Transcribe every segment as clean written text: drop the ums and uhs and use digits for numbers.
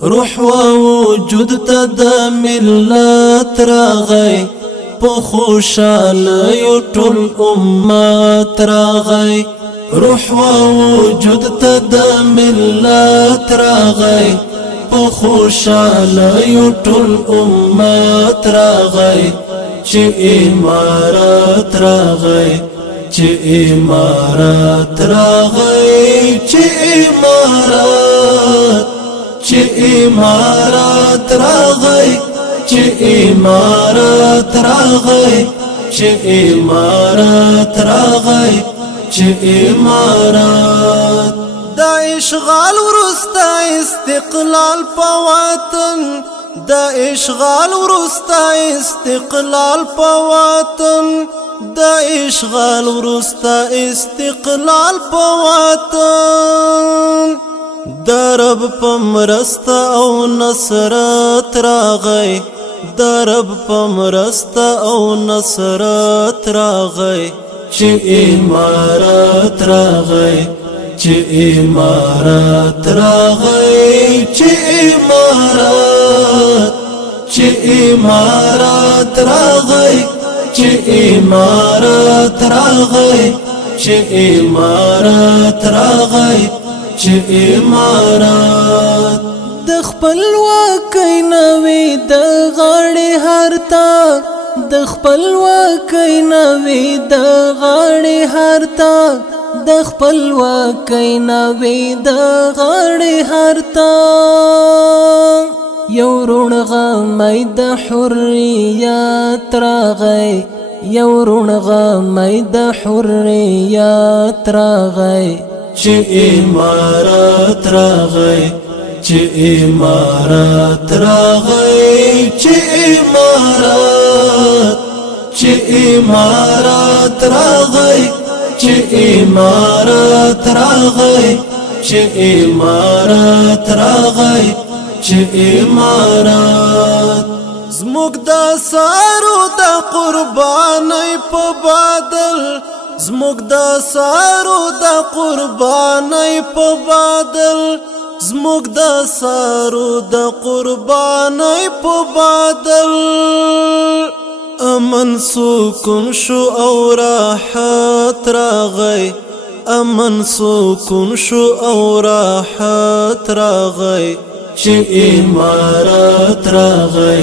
روح ووجود ته د ملت راغی په خوشاله ټول امت راغی روح ووجود ته د ملت راغی په خوشاله ټول امت راغی چې امارات راغی چې امارات راغی چې امارات چې امارات راغی چې امارات راغی چې امارات راغی چې امارات دا اشغال ورستا استقلال په وطن دا اشغال ورستا استقلال په وطن دا اشغال ورستا استقلال په وطن درب پمرستا او نصرت راغی درب پمرستا او نصرت راغی چې امارات راغی چې امارات راغی چې امارات چې امارات راغی چې امارات راغی چې امارات راغی چې امارات د خپل واکۍ نوې د غاړې هرتا د خپل واکۍ نوې د غاړې هرتا د خپل واکۍ نوې د غاړې هرتا یو رونغمۍ د حریات راغی یو رونغمۍ د حریات راغی چې امارات راغی چې امارات راغی چې امارات چې امارات راغی چې امارات راغی چې امارات راغی چې امارات زموږ د سارو د قربانۍ په بدل زموږ د سارو د قربانۍ په بدل زموږ د سارو د قربانۍ په بدل امن سکون شو او راحت راغی امن سکون شو او راحت راغی چې امارات راغی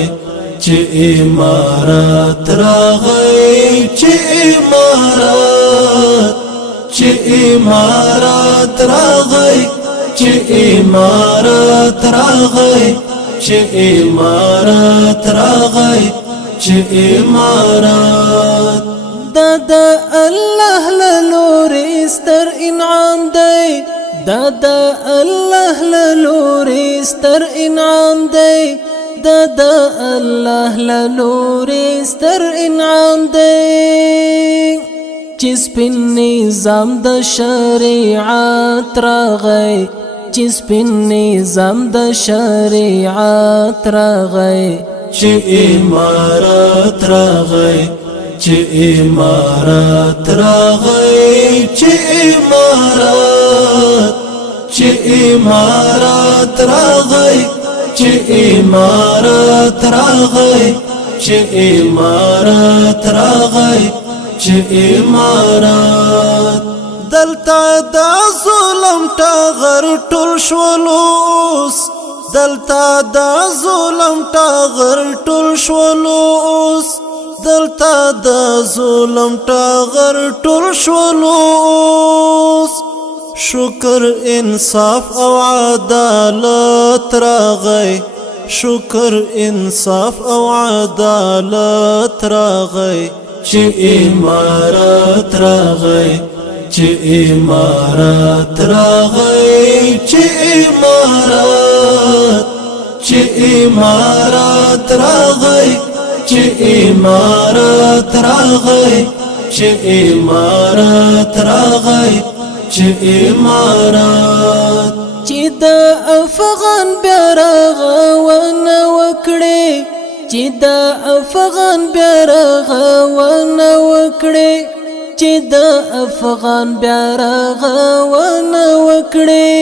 چې امارات راغی چې امارات چې امارات راغی چې امارات راغی چې امارات راغی چې امارات دا د الله له لورې ستر انعام دی دا د الله له لورې ستر انعام دی دا د الله له لورې ستر انعام دی چې سپین نظام د شریعت راغی چې سپین نظام د شریعت راغی چې امارات راغی چې امارات راغی چې امارات چې امارات راغی چې امارات راغی چې امارات راغی چې امارات دلته د ظلم ټغر ټول شولوس دلته د ظلم ټغر ټول شولوس دلته د ظلم ټغر ټول شولوس شکر انصاف او عدالت راغی شکر انصاف او عدالت راغی چې امارات راغی چې امارات راغی چې امارات چې امارات راغی چې امارات راغی چې امارات راغی چې امارات چې د افغان بیا رغونه وکړي چې د افغان بیا رغونه وکړي چې د افغان بیا رغونه وکړي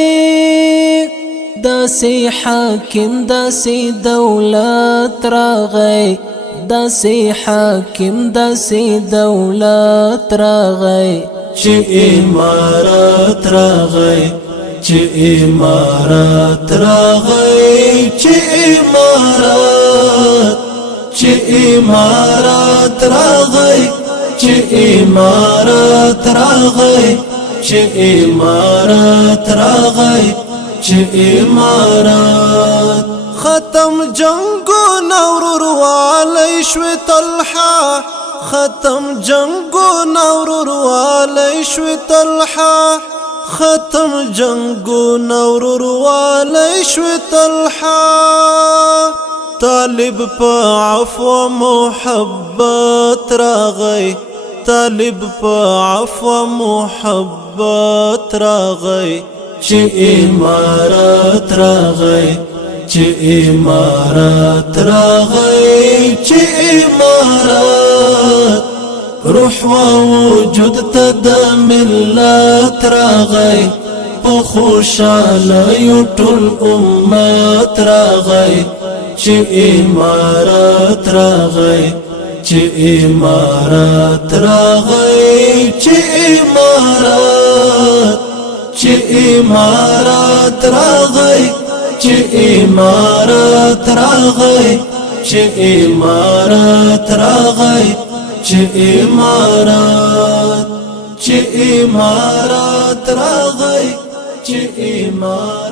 داسې حاکم داسې دولت راغی داسې حاکم داسې دولت راغی چې امارات راغی چې امارات راغی چې امارات چې امارات راغی چې امارات راغی چې امارات راغی چې امارات ختم جنگونه وروروالی شوی طلحه ختم جنگونه وروروالی شوی طلحه ختم جنگونه وروروالی شوی طلحه طالب په عفو محبت راغی طالب په عفو محبت راغی چې امارات راغی چې امارات راغی چې امارات روح و وجود ته د ملت راغی په خوشالیو ټول امت راغی چې امارات راغی چې امارات راغی چې امارات چې امارات راغی چې امارات راغی چې امارات راغی چې امارات چې امارات راغی چې امارات